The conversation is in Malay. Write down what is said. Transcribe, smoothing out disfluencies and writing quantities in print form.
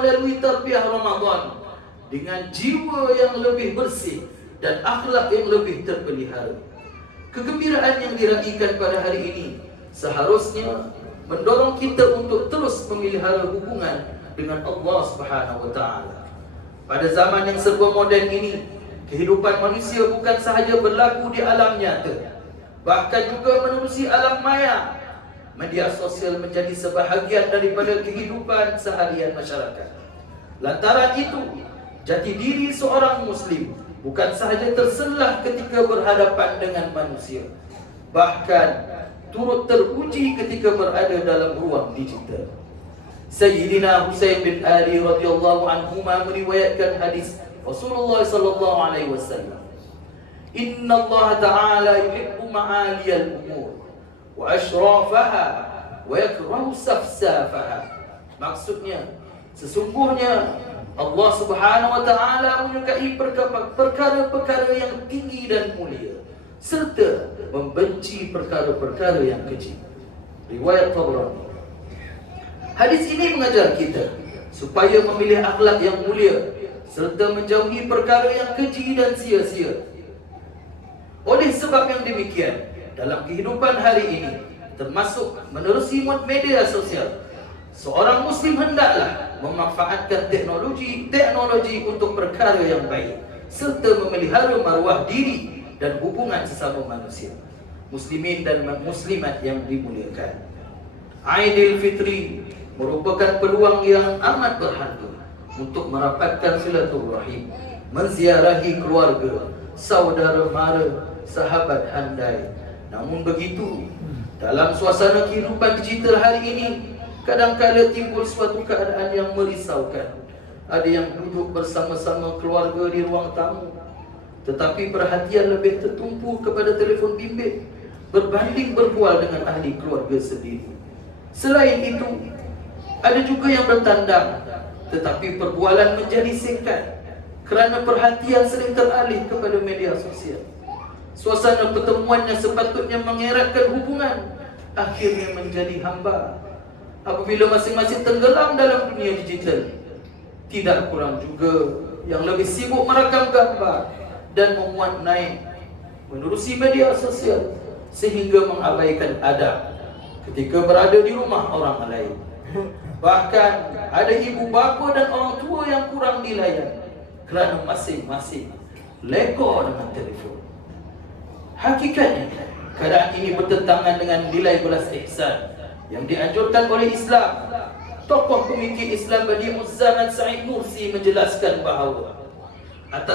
melalui tarbiyah Ramadan dengan jiwa yang lebih bersih dan akhlak yang lebih terpelihara. Kegembiraan yang diraihkan pada hari ini seharusnya mendorong kita untuk terus memelihara hubungan dengan Allah Subhanahu wa taala. Pada zaman yang serba moden ini, kehidupan manusia bukan sahaja berlaku di alam nyata, bahkan juga menerusi alam maya. Media sosial menjadi sebahagian daripada kehidupan seharian masyarakat. Lantaran itu, jati diri seorang Muslim bukan sahaja terselah ketika berhadapan dengan manusia, bahkan turut teruji ketika berada dalam ruang digital. Sayyidina Husain bin Ali radhiyallahu anhu meriwayatkan hadis Rasulullah sallallahu alaihi wasallam, "Inna Allah Ta'ala yuhibbu ma'aliyal umur wa ashrafaha wa yakrahu safsafaha." Maksudnya, sesungguhnya Allah Subhanahu wa taala menyukai perkara-perkara yang tinggi dan mulia, serta membenci perkara-perkara yang kecil. Riwayat Tabrani. Hadis ini mengajar kita supaya memilih akhlak yang mulia serta menjauhi perkara yang keji dan sia-sia. Oleh sebab yang demikian, dalam kehidupan hari ini, termasuk menerusi media sosial, seorang Muslim hendaklah memanfaatkan teknologi untuk perkara yang baik, serta memelihara maruah diri dan hubungan sesama manusia, muslimin dan muslimat yang dimuliakan. Aidil Fitri merupakan peluang yang amat berharga untuk merapatkan silaturahim, menziarahi keluarga, saudara mara, sahabat handai. Namun begitu, dalam suasana kehidupan digital hari ini, kadang-kadang timbul suatu keadaan yang merisaukan. Ada yang duduk bersama-sama keluarga di ruang tamu, tetapi perhatian lebih tertumpu kepada telefon bimbit berbanding berbual dengan ahli keluarga sendiri. Selain itu, ada juga yang bertandang, tetapi perbualan menjadi singkat kerana perhatian sering teralih kepada media sosial. Suasana pertemuan yang sepatutnya mengeratkan hubungan akhirnya menjadi hambar apabila masing-masing tenggelam dalam dunia digital. Tidak kurang juga yang lebih sibuk merakam gambar dan memuat naik menerusi media sosial sehingga mengabaikan adab ketika berada di rumah orang lain. Bahkan ada ibu bapa dan orang tua yang kurang dilayan kerana masing-masing leko dengan telefon. Hakikatnya, keadaan ini bertentangan dengan nilai belas ihsan yang dianjurkan oleh Islam. Tokoh pemikir Islam Badi'uz Zaman Said Nursi menjelaskan bahawa atas